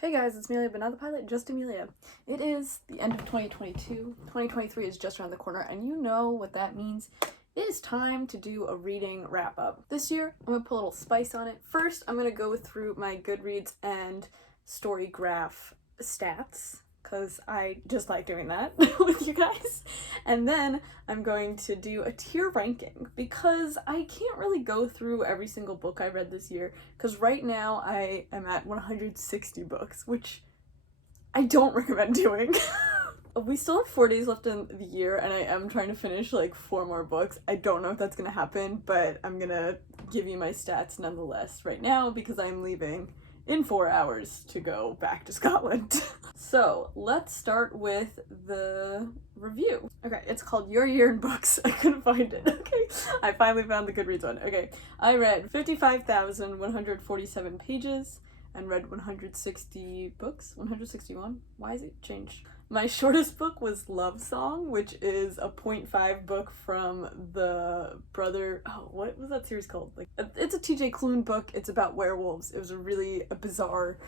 Hey guys, it's Amelia, but not the pilot, just Amelia. It is the end of 2022. 2023 is just around the corner, and you know what that means. It is time to do a reading wrap-up. This year, I'm gonna put a little spice on it. First, I'm gonna go through my Goodreads and Storygraph stats, because I just like doing that with you guys. And then I'm going to do a tier ranking, because I can't really go through every single book I read this year, because right now I am at 160 books, which I don't recommend doing. We still have 4 days left in the year, and I am trying to finish like 4 more books. I don't know if that's gonna happen, but I'm gonna give you my stats nonetheless right now, because I'm leaving in 4 hours to go back to Scotland. So let's start with the review. Okay, it's called Your Year in Books. I couldn't find it. Okay, I finally found the Goodreads one. Okay, I read 55,147 pages and read 160 books. 161? Why is it changed? My shortest book was Love Song, which is a 0.5 book from the what was that series called? Like, it's a TJ Klune book. It's about werewolves. It was a bizarre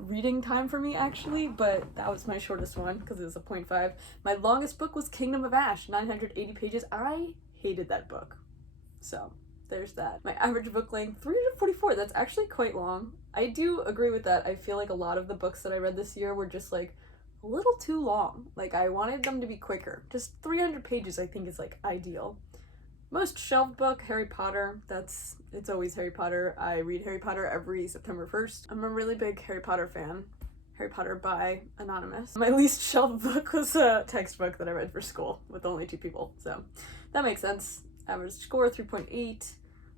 reading time for me, actually, but that was my shortest one because it was a 0.5. My longest book was Kingdom of Ash, 980 pages. I hated that book. So there's that. My average book length, 344. That's actually quite long. I do agree with that. I feel like a lot of the books that I read this year were just like a little too long. Like, I wanted them to be quicker. Just 300 pages I think is like ideal. Most shelved book, Harry Potter. It's always Harry Potter. I read Harry Potter every September 1st. I'm a really big Harry Potter fan. Harry Potter by Anonymous. My least shelved book was a textbook that I read for school with only 2 people, so that makes sense. Average score, 3.8.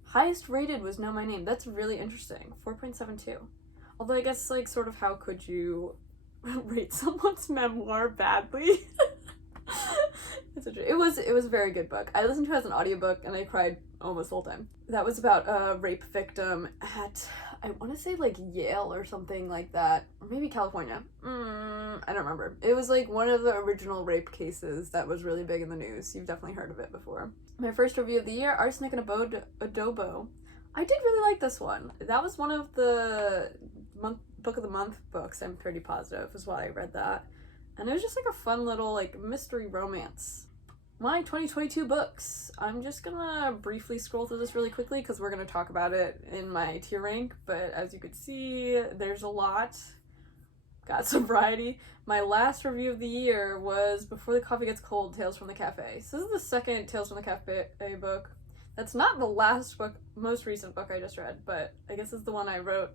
Highest rated was Know My Name. That's really interesting, 4.72. Although I guess, like, sort of how could you rate someone's memoir badly? It was a very good book. I listened to it as an audiobook and I cried almost the whole time. That was about a rape victim at, I want to say like Yale or something like that, or maybe California. I don't remember. It was like one of the original rape cases that was really big in the news. You've definitely heard of it before. My first review of the year, Arsenic and Adobo. I did really like this one. That was one of the book of the month books, I'm pretty positive, is why I read that. And it was just like a fun little like mystery romance. My 2022 books. I'm just gonna briefly scroll through this really quickly because we're gonna talk about it in my tier rank, but as you can see, there's a lot. Got some variety. My last review of the year was Before the Coffee Gets Cold, Tales from the Cafe. So this is the second Tales from the Cafe book. That's not the last book, most recent book I just read, but I guess it's the one I wrote.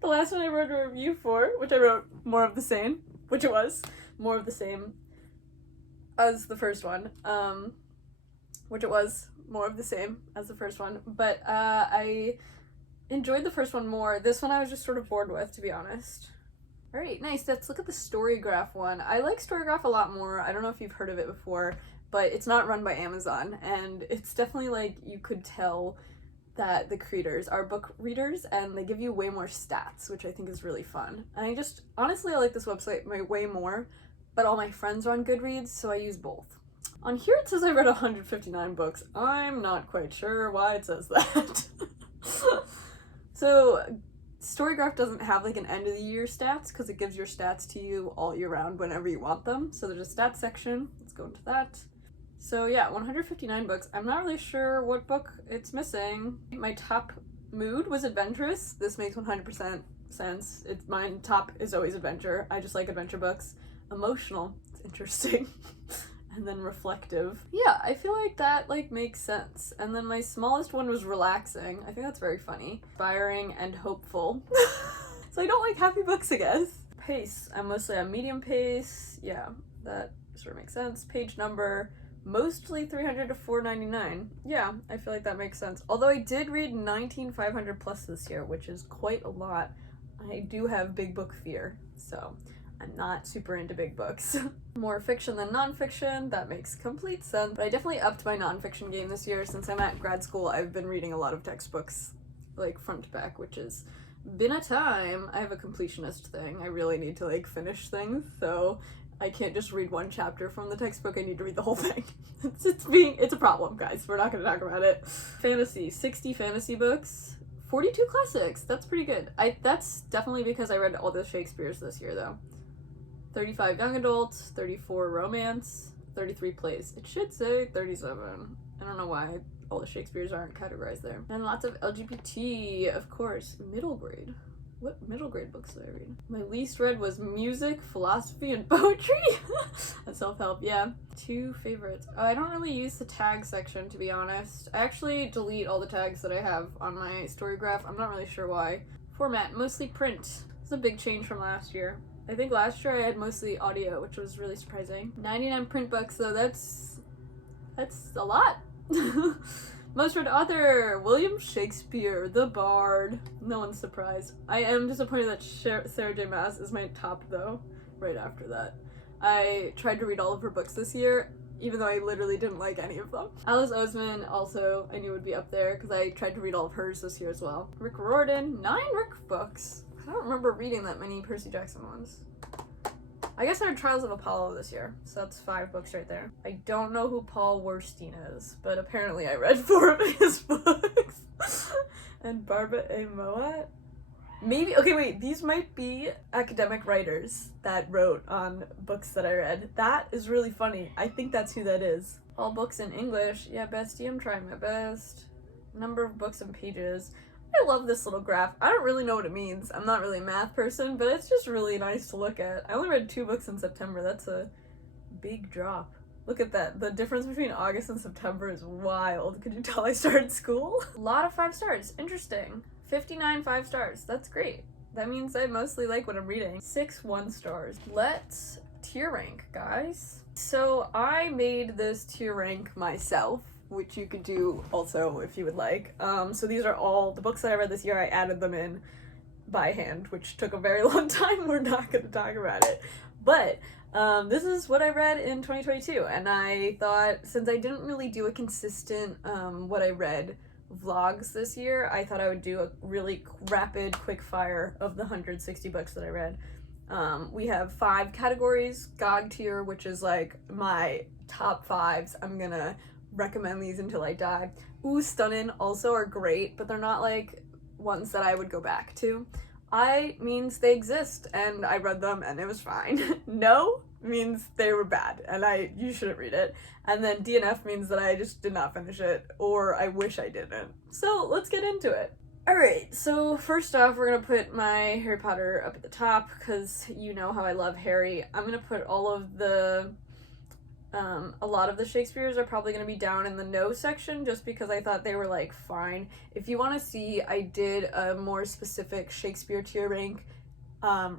The last one I wrote a review for, which I wrote More of the Same, which it was more of the same as the first one, which it was more of the same as the first one, but I enjoyed the first one more. This one I was just sort of bored with, to be honest. Alright, nice. Let's look at the Storygraph one. I like Storygraph a lot more. I don't know if you've heard of it before, but it's not run by Amazon, and it's definitely like you could tell that the creators are book readers and they give you way more stats, which I think is really fun. And honestly, I like this website way more, but all my friends are on Goodreads, so I use both. On here it says I read 159 books. I'm not quite sure why it says that. So Storygraph doesn't have like an end of the year stats because it gives your stats to you all year round whenever you want them. So there's a stats section. Let's go into that. So yeah, 159 books. I'm not really sure what book it's missing. My top mood was adventurous. This makes 100% sense. Mine top is always adventure. I just like adventure books. Emotional, it's interesting. And then reflective. Yeah, I feel like that like makes sense. And then my smallest one was relaxing. I think that's very funny. Inspiring and hopeful. So I don't like happy books, I guess. Pace, I'm mostly on medium pace. Yeah, that sort of makes sense. Page number, mostly 300 to 499. Yeah, I feel like that makes sense. Although I did read 19,500 plus this year, which is quite a lot. I do have big book fear, so I'm not super into big books. More fiction than nonfiction, that makes complete sense. But I definitely upped my nonfiction game this year. Since I'm at grad school, I've been reading a lot of textbooks, like front to back, which has been a time. I have a completionist thing. I really need to like finish things, so I can't just read one chapter from the textbook, I need to read the whole thing. It's a problem, guys. We're not gonna talk about it. Fantasy, 60 fantasy books, 42 classics. That's pretty good. That's definitely because I read all the Shakespeares this year, though. 35 young adults, 34 romance, 33 plays. It should say 37. I don't know why all the Shakespeares aren't categorized there. And lots of LGBT, of course. Middle grade. What middle grade books did I read? My least read was music, philosophy, and poetry. And self-help, yeah. 2 favorites. I don't really use the tag section, to be honest. I actually delete all the tags that I have on my story graph. I'm not really sure why. Format, mostly print. It's a big change from last year. I think last year I had mostly audio, which was really surprising. 99 print books, though, that's a lot. Most read author, William Shakespeare, the Bard. No one's surprised. I am disappointed that Sarah J. Maas is my top, though, right after that. I tried to read all of her books this year, even though I literally didn't like any of them. Alice Oseman also I knew would be up there, because I tried to read all of hers this year as well. Rick Riordan, 9 Rick books. I don't remember reading that many Percy Jackson ones. I guess I read Trials of Apollo this year, so that's 5 books right there. I don't know who Paul Werstein is, but apparently I read 4 of his books. And Barbara A. Moat? Maybe, okay wait, these might be academic writers that wrote on books that I read. That is really funny. I think that's who that is. All books in English. Yeah, bestie, I'm trying my best. Number of books and pages. I love this little graph. I don't really know what it means. I'm not really a math person, but it's just really nice to look at. I only read 2 books in September. That's a big drop. Look at that. The difference between August and September is wild. Could you tell I started school? A lot of 5 stars. Interesting. 59 5 stars. That's great. That means I mostly like what I'm reading. 6 1 stars. Let's tier rank, guys. So I made this tier rank myself, which you could do also if you would like. So these are all the books that I read this year. I added them in by hand, which took a very long time. We're not going to talk about it. But this is what I read in 2022. And I thought, since I didn't really do a consistent what I read vlogs this year, I thought I would do a really rapid, quick fire of the 160 books that I read. We have 5 categories. GOG tier, which is like my top 5s. I'm gonna recommend these until I die. Ooh, Stunnin' also are great, but they're not like ones that I would go back to. I means they exist and I read them and it was fine. No means they were bad and you shouldn't read it. And then DNF means that I just did not finish it, or I wish I didn't. So let's get into it. Alright, so first off, we're gonna put my Harry Potter up at the top because you know how I love Harry. I'm gonna put all of the a lot of the Shakespeares are probably going to be down in the no section just because I thought they were like fine. If you want to see, I did a more specific Shakespeare tier rank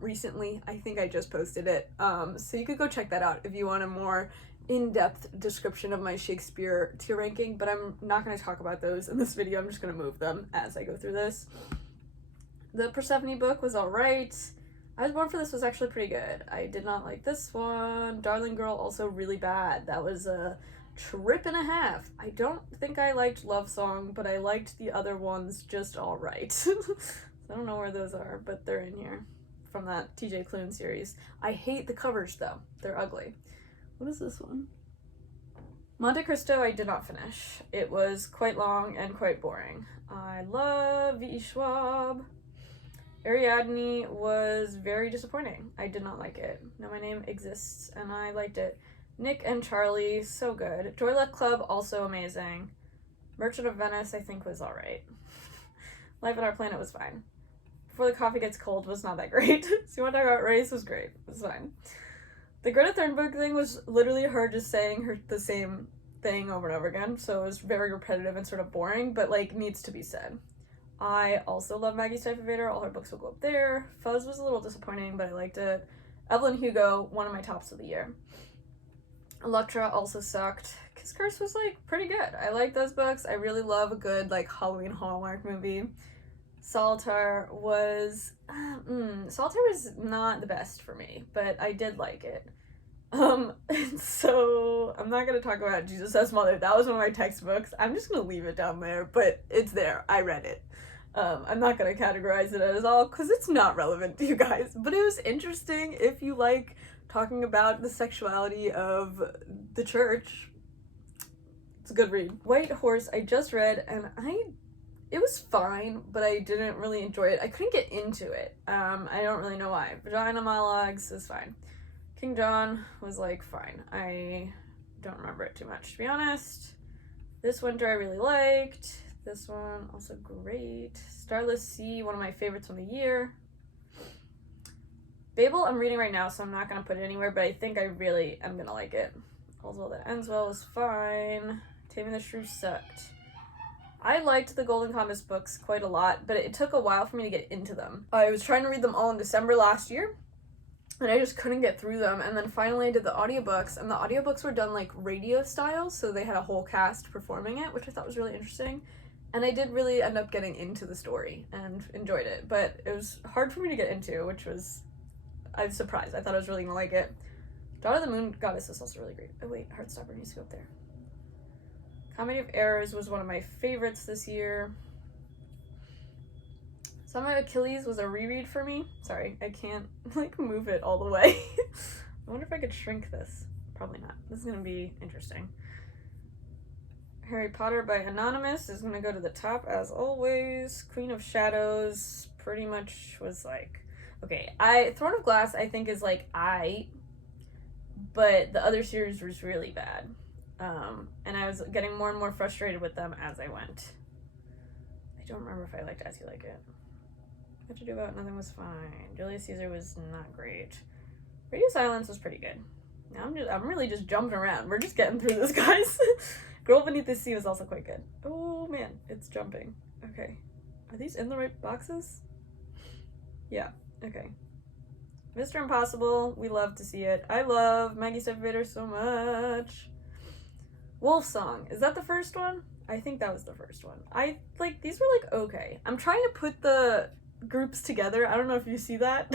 recently. I think I just posted it. So you could go check that out if you want a more in-depth description of my Shakespeare tier ranking, but I'm not going to talk about those in this video. I'm just going to move them as I go through this. The Persephone book was alright. I Was Born for This was actually pretty good. I did not like this one. Darling Girl, also really bad. That was a trip and a half. I don't think I liked Love Song, but I liked the other ones just alright. I don't know where those are, but they're in here from that TJ Klune series. I hate the covers though. They're ugly. What is this one? Monte Cristo I did not finish. It was quite long and quite boring. I love V.E. Schwab. Ariadne was very disappointing. I did not like it. Now My Name Exists, and I liked it. Nick and Charlie, so good. Joy Luck Club, also amazing. Merchant of Venice, I think, was alright. Life on Our Planet was fine. Before the Coffee Gets Cold was not that great. So You Want to Talk About Race was great. It was fine. The Greta Thunberg thing was literally her just saying the same thing over and over again, so it was very repetitive and sort of boring, but, like, needs to be said. I also love Maggie's Type of Vader. All her books will go up there. Fuzz was a little disappointing, but I liked it. Evelyn Hugo, one of my tops of the year. Electra also sucked. Kiss Curse was, like, pretty good. I like those books. I really love a good, like, Halloween Hallmark movie. Solitaire was... Solitaire was not the best for me, but I did like it. So I'm not gonna talk about Jesus as Mother. That was one of my textbooks. I'm just gonna leave it down there, but it's there. I read it. I'm not gonna categorize it as all because it's not relevant to you guys, but it was interesting if you like talking about the sexuality of the church. It's a good read. White Horse I just read and I it was fine, but I didn't really enjoy it. I couldn't get into it. I don't really know why. Vagina Monologues is fine. King John was like fine. I don't remember it too much, to be honest. This winter I really liked. This one also great. Starless Sea, one of my favorites from the year. Babel I'm reading right now, so I'm not gonna put it anywhere, but I think I really am gonna like it. All's Well That Ends Well was fine. Taming the Shrew sucked. I liked the Golden Compass books quite a lot, but it took a while for me to get into them. I was trying to read them all in December last year, and I just couldn't get through them. And then finally I did the audiobooks, and the audiobooks were done like radio style, so they had a whole cast performing it, which I thought was really interesting. And I did really end up getting into the story and enjoyed it, but it was hard for me to get into, which was, I was surprised. I thought I was really gonna like it. Daughter of the Moon Goddess is also really great. Oh wait, Heartstopper needs to go up there. Comedy of Errors was one of my favorites this year. Summer of Achilles was a reread for me. Sorry, I can't like move it all the way. I wonder if I could shrink this. Probably not. This is gonna be interesting. Harry Potter by Anonymous is gonna go to the top as always. Queen of Shadows pretty much was like, okay, Throne of Glass I think is like but the other series was really bad. And I was getting more and more frustrated with them as I went. I don't remember if I liked As You Like It. What to Do About Nothing was fine. Julius Caesar was not great. Radio Silence was pretty good. Now I'm really just jumping around. We're just getting through this, guys. Girl Beneath the Sea was also quite good. Oh man, it's jumping. Okay. Are these in the right boxes? Yeah, okay. Mr. Impossible, we love to see it. I love Maggie Stiefvater so much. Wolf Song, is that the first one? I think that was the first one. These were like okay. I'm trying to put the groups together. I don't know if you see that.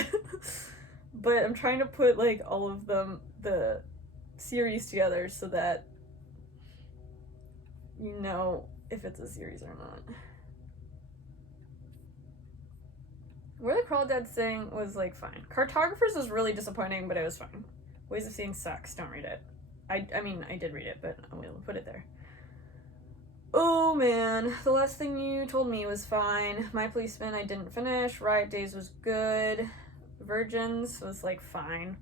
But I'm trying to put like all of them, the series together so that you know if it's a series or not. Where the Crawdads Sing was like fine. Cartographers was really disappointing, but it was fine. Ways of Seeing sucks. Don't read it. I mean, I did read it, but I will put it there. Oh man, The Last Thing You Told Me was fine. My Policeman I didn't finish. Riot Days was good. Virgins was like fine.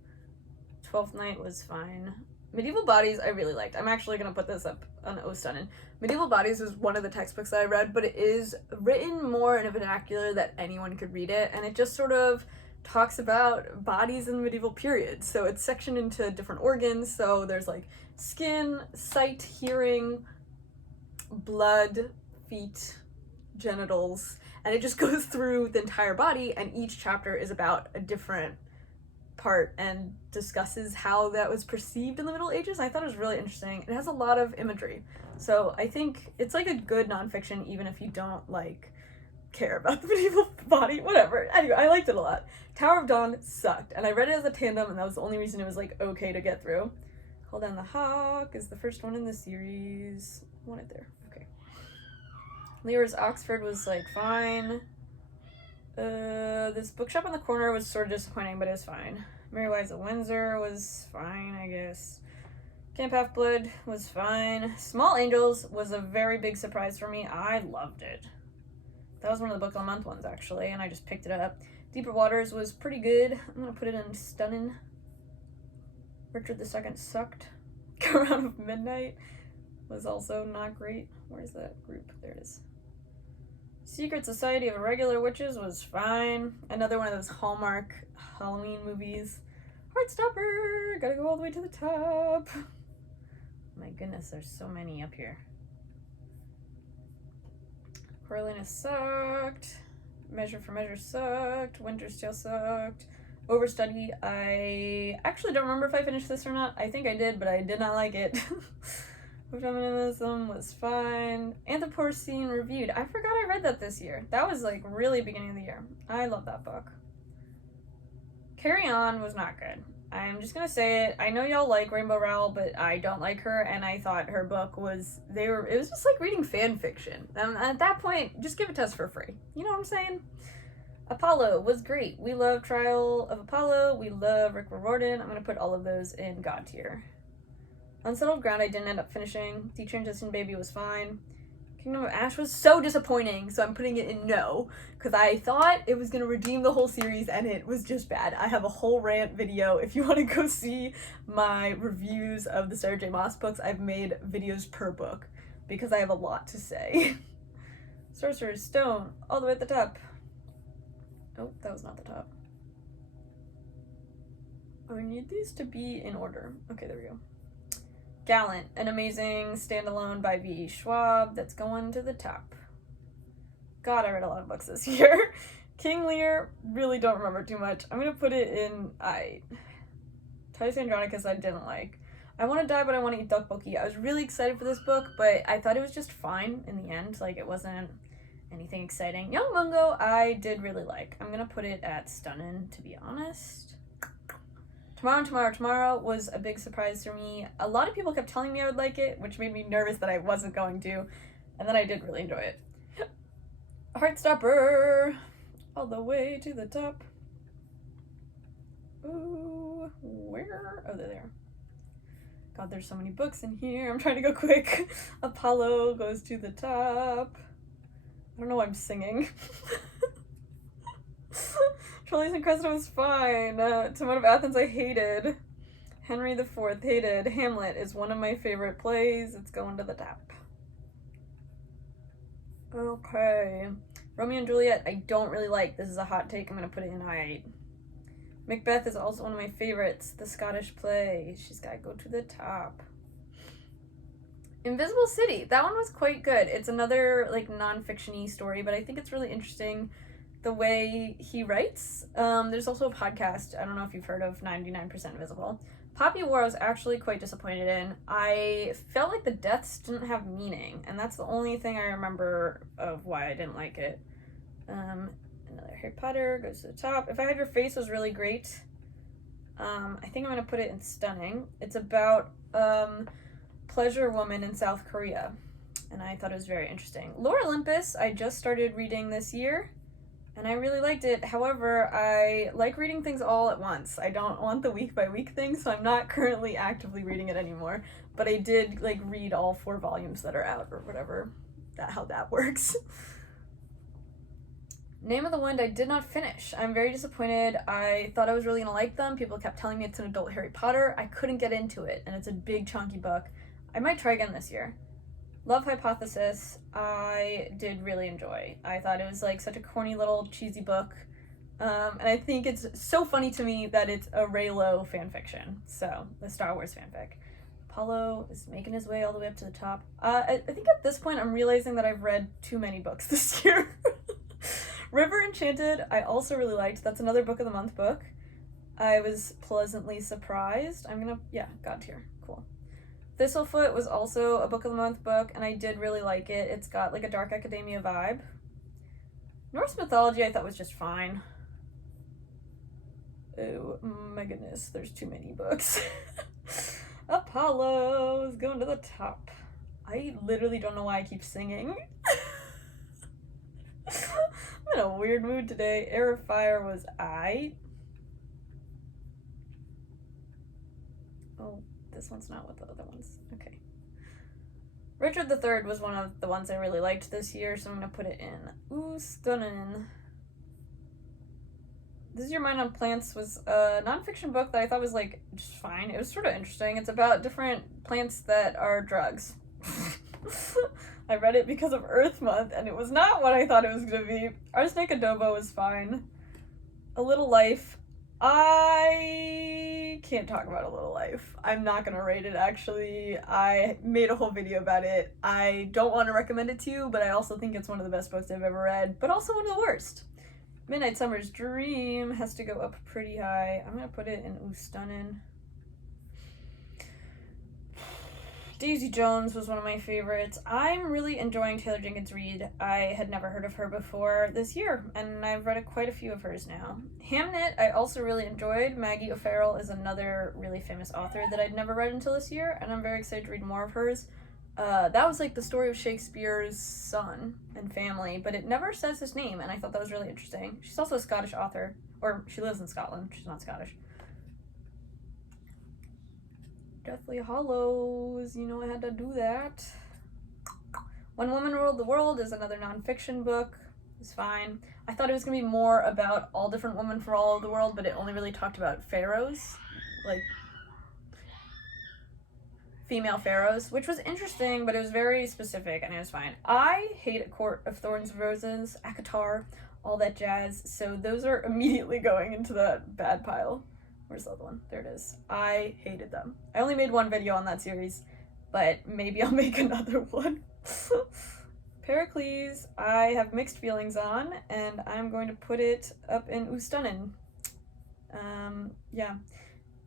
12th Night was fine. Medieval Bodies I really liked. I'm actually gonna put this up on Ostunnin. Medieval Bodies is one of the textbooks that I read, but it is written more in a vernacular that anyone could read it, and it just sort of talks about bodies in the medieval period. So it's sectioned into different organs. So there's like skin, sight, hearing, blood, feet, genitals, and it just goes through the entire body, and each chapter is about a different part and discusses how that was perceived in the Middle Ages. I thought it was really interesting. It has a lot of imagery. So I think it's like a good nonfiction even if you don't like care about the medieval body, whatever. Anyway, I liked it a lot. Tower of Dawn sucked, and I read it as a tandem, and that was the only reason it was like okay to get through. Call Down the Hawk is the first one in the series. I want it there. Okay. Lear's Oxford was like fine. This bookshop on the corner was sort of disappointing, but it was fine. Mary Wives of Windsor was fine, I guess. Camp Half-Blood was fine. Small Angels was a very big surprise for me. I loved it. That was one of the Book of the Month ones, actually, and I just picked it up. Deeper Waters was pretty good. I'm gonna put it in stunning. Richard II sucked. Go Around of Midnight was also not great. Where's that group? There it is. Secret Society of Irregular Witches was fine. Another one of those Hallmark Halloween movies. Heartstopper! Gotta go all the way to the top. My goodness, there's so many up here. Coriolanus sucked. Measure for Measure sucked. Winter's Tale sucked. Overstudy, I actually don't remember if I finished this or not. I think I did, but I did not like it. Feminism was fine. Anthropocene Reviewed. I forgot I read that this year. That was like really beginning of the year. I love that book. Carry On was not good. I'm just gonna say it. I know y'all like Rainbow Rowell, but I don't like her, and I thought her book was, it was just like reading fan fiction. At that point, just give it to us for free. You know what I'm saying? Apollo was great. We love Trial of Apollo. We love Rick Riordan. I'm gonna put all of those in God tier. Unsettled Ground I didn't end up finishing. Detransition Baby was fine. Kingdom of Ash was so disappointing, so I'm putting it in no, because I thought it was going to redeem the whole series, and it was just bad. I have a whole rant video. If you want to go see my reviews of the Sarah J. Maas books, I've made videos per book, because I have a lot to say. Sorcerer's Stone, all the way at the top. Oh, that was not the top. Oh, I need these to be in order. Okay, there we go. Gallant, an amazing standalone by V. Schwab that's going to the top. God, I read a lot of books this year. King Lear, really don't remember too much. I'm gonna put it in Titus Andronicus I didn't like. I Want to Die But I Want to Eat Tteokbokki. I was really excited for this book, but I thought it was just fine in the end. Like, it wasn't anything exciting. Young Mungo, I did really like. I'm gonna put it at stunning, to be honest. Tomorrow was a big surprise for me. A lot of people kept telling me I would like it, which made me nervous that I wasn't going to, and then I did really enjoy it. Heartstopper, all the way to the top. Ooh, where? Oh, they're there. God, there's so many books in here. I'm trying to go quick. Apollo goes to the top. I don't know why I'm singing. Trolleys and Cressida was fine. Timon of Athens I hated. Henry IV hated. Hamlet is one of my favorite plays. It's going to the top. Okay. Romeo and Juliet I don't really like. This is a hot take. I'm going to put it in I. Macbeth is also one of my favorites. The Scottish play. She's got to go to the top. Invisible City. That one was quite good. It's another like non-fiction-y story, but I think it's really interesting the way he writes. There's also a podcast, I don't know if you've heard of 99% Invisible. Poppy War I was actually quite disappointed in. I felt like the deaths didn't have meaning, and that's the only thing I remember of why I didn't like it. Another Harry Potter goes to the top. If I Had Your Face was really great. I think I'm gonna put it in stunning. It's about pleasure woman in South Korea, and I thought it was very interesting. Lore Olympus I just started reading this year, and I really liked it. However, I like reading things all at once. I don't want the week-by-week thing, so I'm not currently actively reading it anymore. But I did like read all 4 volumes that are out, or whatever, how that works. Name of the Wind I did not finish. I'm very disappointed. I thought I was really gonna like them. People kept telling me it's an adult Harry Potter. I couldn't get into it, and it's a big chunky book. I might try again this year. Love Hypothesis, I did really enjoy. I thought it was like such a corny little cheesy book. And I think it's so funny to me that it's a Reylo fanfiction. So, the Star Wars fanfic. Apollo is making his way all the way up to the top. I think at this point I'm realizing that I've read too many books this year. River Enchanted, I also really liked. That's another Book of the Month book. I was pleasantly surprised. God tier. Cool. Thistlefoot was also a Book of the Month book, and I did really like it. It's got like a dark academia vibe. Norse mythology I thought was just fine. Oh my goodness, there's too many books. Apollo is going to the top. I literally don't know why I keep singing. I'm in a weird mood today. Air of Fire was Oh, this one's not with the other ones. Okay. Richard III was one of the ones I really liked this year, so I'm going to put it in. Ooh, stunning. This Is Your Mind on Plants was a nonfiction book that I thought was, like, just fine. It was sort of interesting. It's about different plants that are drugs. I read it because of Earth Month, and it was not what I thought it was going to be. Arsenic Adobo was fine. A Little Life. I can't talk about A Little Life. I'm not going to rate it, actually. I made a whole video about it. I don't want to recommend it to you, but I also think it's one of the best books I've ever read, but also one of the worst. Midnight Summer's Dream has to go up pretty high. I'm going to put it in Ooh, stunning. Daisy Jones was one of my favorites. I'm really enjoying Taylor Jenkins Reid. I had never heard of her before this year, and I've read quite a few of hers now. Hamnet, I also really enjoyed. Maggie O'Farrell is another really famous author that I'd never read until this year, and I'm very excited to read more of hers. That was like the story of Shakespeare's son and family, but it never says his name, and I thought that was really interesting. She's also a Scottish author, or she lives in Scotland. She's not Scottish. Deathly Hallows, you know I had to do that. When Women Ruled the World is another nonfiction book. It's fine. I thought it was going to be more about all different women for all of the world, but it only really talked about pharaohs, like female pharaohs, which was interesting, but it was very specific, and it was fine. I hate A Court of Thorns and Roses, ACOTAR, all that jazz, so those are immediately going into that bad pile. Where's the other one? There it is. I hated them. I only made one video on that series, but maybe I'll make another one. Pericles, I have mixed feelings on, and I'm going to put it up in Ustunin. Yeah.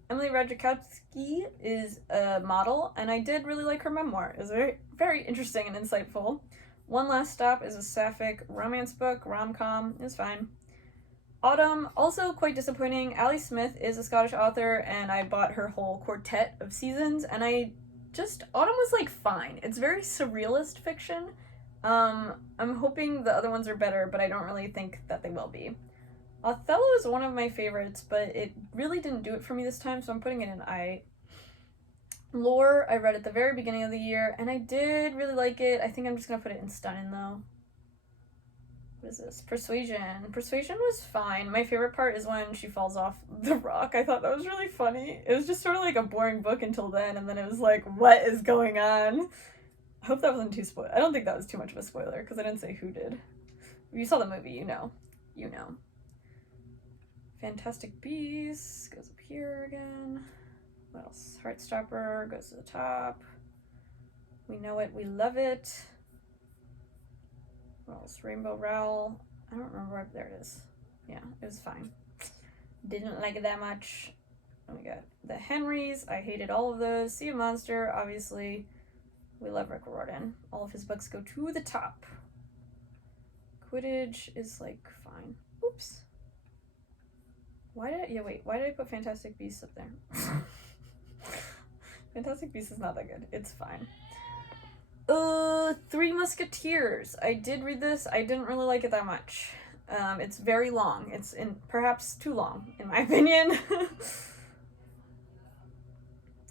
Emily Ratajkowski is a model, and I did really like her memoir. It was very, very interesting and insightful. One Last Stop is a sapphic romance book, rom-com. It was fine. Autumn, also quite disappointing. Ali Smith is a Scottish author, and I bought her whole quartet of seasons, and Autumn was like fine. It's very surrealist fiction. I'm hoping the other ones are better, but I don't really think that they will be. Othello is one of my favorites, but it really didn't do it for me this time, so I'm putting it in I. Lore, I read at the very beginning of the year, and I did really like it. I think I'm just gonna put it in Stunning, though. What is this? Persuasion. Persuasion was fine. My favorite part is when she falls off the rock. I thought that was really funny. It was just sort of like a boring book until then, and then it was like, what is going on? I hope that wasn't too spoiled. I don't think that was too much of a spoiler, because I didn't say who did. If you saw the movie, you know. You know. Fantastic Beasts goes up here again. What else? Heartstopper goes to the top. We Know It, We Love It. What else? Rainbow Rowell. I don't remember where, there it is. Yeah, it was fine. Didn't like it that much. And we got the Henrys. I hated all of those. Sea of Monster, obviously. We love Rick Riordan. All of his books go to the top. Quidditch is like fine. Oops. Why did I put Fantastic Beasts up there? Fantastic Beasts is not that good. It's fine. Three Musketeers. I did read this. I didn't really like it that much. It's very long. It's perhaps too long, in my opinion.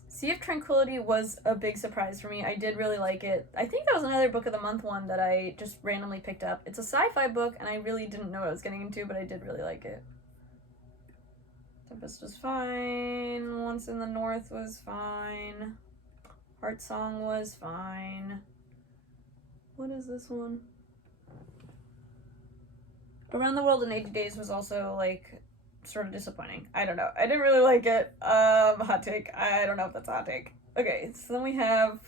Sea of Tranquility was a big surprise for me. I did really like it. I think that was another Book of the Month one that I just randomly picked up. It's a sci-fi book, and I really didn't know what I was getting into, but I did really like it. Tempest was fine. Once in the North was fine. Heart Song was fine. What is this one? Around the World in 80 Days was also, like, sort of disappointing. I don't know. I didn't really like it. Hot take. I don't know if that's a hot take. Okay, so then we have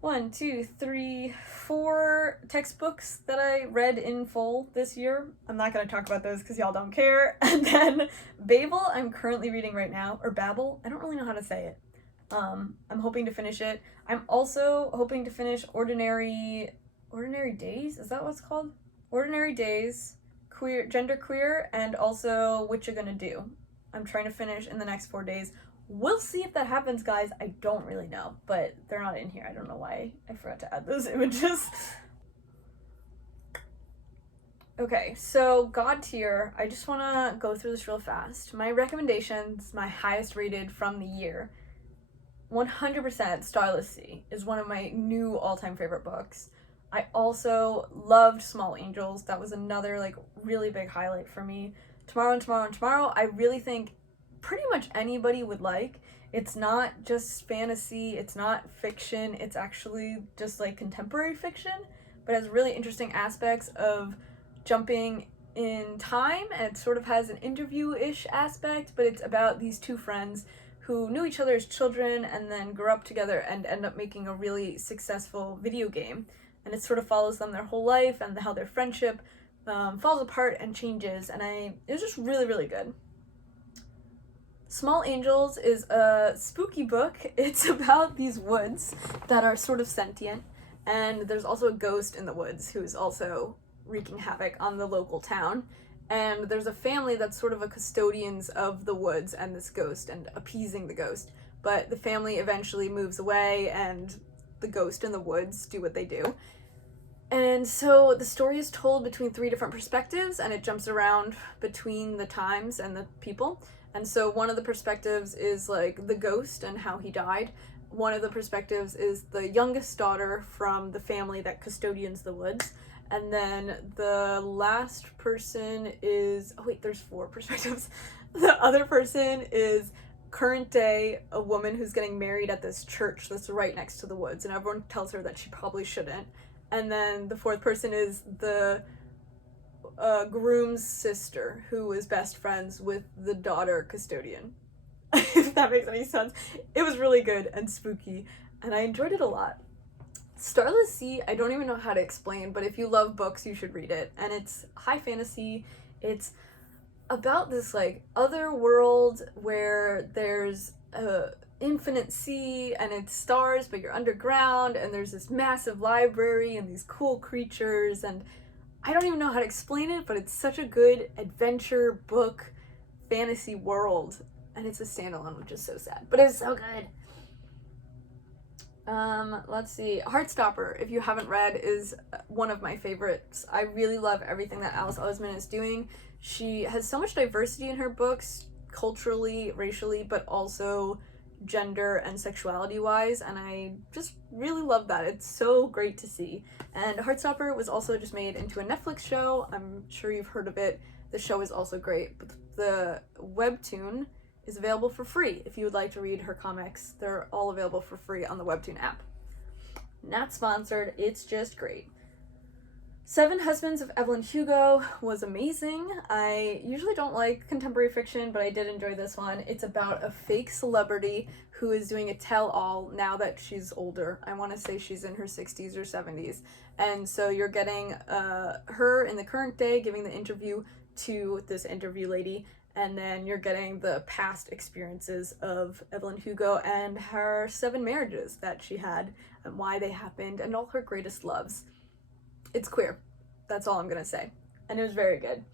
1, 2, 3, 4 textbooks that I read in full this year. I'm not going to talk about those because y'all don't care. And then Babel, I'm currently reading right now, or Babel. I don't really know how to say it. I'm hoping to finish it. I'm also hoping to finish Ordinary Days? Is that what it's called? Ordinary Days, Genderqueer, and also What You Gonna Do. I'm trying to finish in the next 4 days. We'll see if that happens, guys. I don't really know, but they're not in here. I don't know why I forgot to add those images. Okay, so God tier. I just want to go through this real fast. My recommendations, my highest rated from the year. 100% Starless Sea is one of my new all-time favorite books. I also loved Small Angels. That was another like really big highlight for me. Tomorrow and Tomorrow and Tomorrow, I really think pretty much anybody would like. It's not just fantasy, it's not fiction, it's actually just like contemporary fiction, but has really interesting aspects of jumping in time, and it sort of has an interview-ish aspect, but it's about these two friends who knew each other as children and then grew up together and end up making a really successful video game. And it sort of follows them their whole life and how their friendship falls apart and changes, and it was just really, really good. Small Angels is a spooky book. It's about these woods that are sort of sentient, and there's also a ghost in the woods who's also wreaking havoc on the local town. And there's a family that's sort of a custodians of the woods and this ghost and appeasing the ghost. But the family eventually moves away and the ghost and the woods do what they do. And so the story is told between 3 different perspectives, and it jumps around between the times and the people. And so one of the perspectives is like the ghost and how he died. one of the perspectives is the youngest daughter from the family that custodians the woods. And then the last person is, oh wait, there's 4 perspectives. The other person is current day, a woman who's getting married at this church that's right next to the woods, and everyone tells her that she probably shouldn't. And then the 4th person is the groom's sister, who is best friends with the daughter custodian. If that makes any sense. It was really good and spooky, and I enjoyed it a lot. Starless Sea, I don't even know how to explain, but if you love books, you should read it. And it's high fantasy. It's about this, like, other world where there's a infinite sea and it's stars, but you're underground, and there's this massive library and these cool creatures, and I don't even know how to explain it, but it's such a good adventure book fantasy world, and it's a standalone, which is so sad, but it's so good. Let's see. Heartstopper, if you haven't read, is one of my favorites. I really love everything that Alice Oseman is doing. She has so much diversity in her books, culturally, racially, but also gender and sexuality wise, and I just really love that. It's so great to see. And Heartstopper was also just made into a Netflix show. I'm sure you've heard of it. The show is also great, but the webtoon is available for free if you would like to read her comics. They're all available for free on the webtoon app. Not sponsored, it's just great. 7 Husbands of Evelyn Hugo was amazing. I usually don't like contemporary fiction, but I did enjoy this one. It's about a fake celebrity who is doing a tell-all now that she's older. I want to say she's in her 60s or 70s. And so you're getting her in the current day giving the interview to this interview lady, and then you're getting the past experiences of Evelyn Hugo and her 7 marriages that she had and why they happened and all her greatest loves. It's queer. That's all I'm gonna say. And it was very good.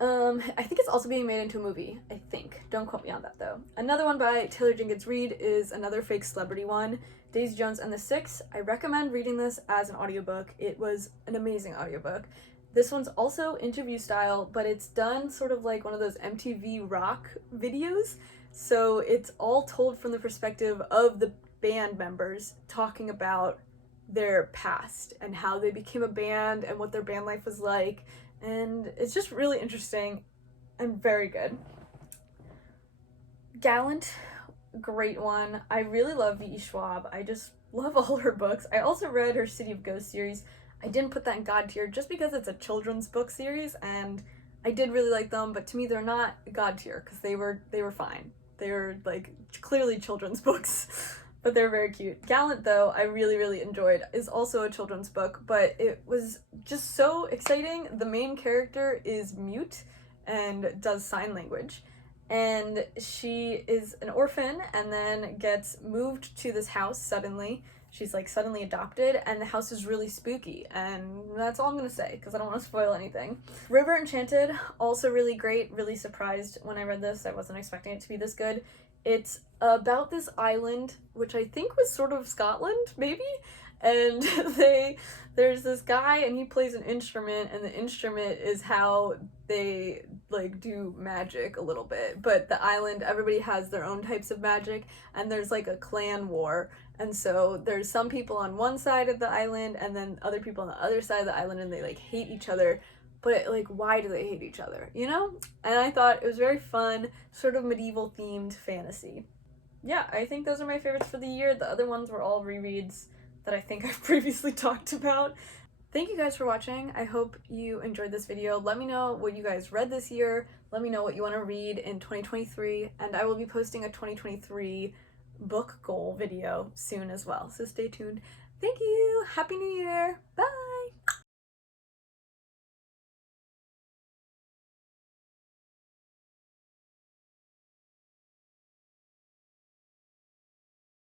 I think it's also being made into a movie, I think. Don't quote me on that, though. Another one by Taylor Jenkins Reid is another fake celebrity one, Daisy Jones and the Six. I recommend reading this as an audiobook. It was an amazing audiobook. This one's also interview style, but it's done sort of like one of those MTV Rock videos. So it's all told from the perspective of the band members talking about their past and how they became a band and what their band life was like, and it's just really interesting and very good. Gallant, great one. I really love V.E. Schwab. I just love all her books. I also read her City of Ghosts series. I didn't put that in God tier just because it's a children's book series, and I did really like them, but to me they're not God tier because they were fine. They were like clearly children's books. But they're very cute. Gallant, though, I really, really enjoyed, is also a children's book, but it was just so exciting. The main character is mute and does sign language, and she is an orphan and then gets moved to this house suddenly. She's like suddenly adopted, and the house is really spooky, and that's all I'm gonna say because I don't want to spoil anything. River Enchanted, also really great. Really surprised when I read this. I wasn't expecting it to be this good. It's about this island, which I think was sort of Scotland, maybe? And there's this guy and he plays an instrument, and the instrument is how they like do magic a little bit. But the island, everybody has their own types of magic, and there's like a clan war. And so there's some people on one side of the island and then other people on the other side of the island, and they like hate each other. But like, why do they hate each other, you know? And I thought it was very fun, sort of medieval themed fantasy. Yeah, I think those are my favorites for the year. The other ones were all rereads that I think I've previously talked about. Thank you guys for watching. I hope you enjoyed this video. Let me know what you guys read this year. Let me know what you want to read in 2023. And I will be posting a 2023 book goal video soon as well. So stay tuned. Thank you. Happy New Year. Bye.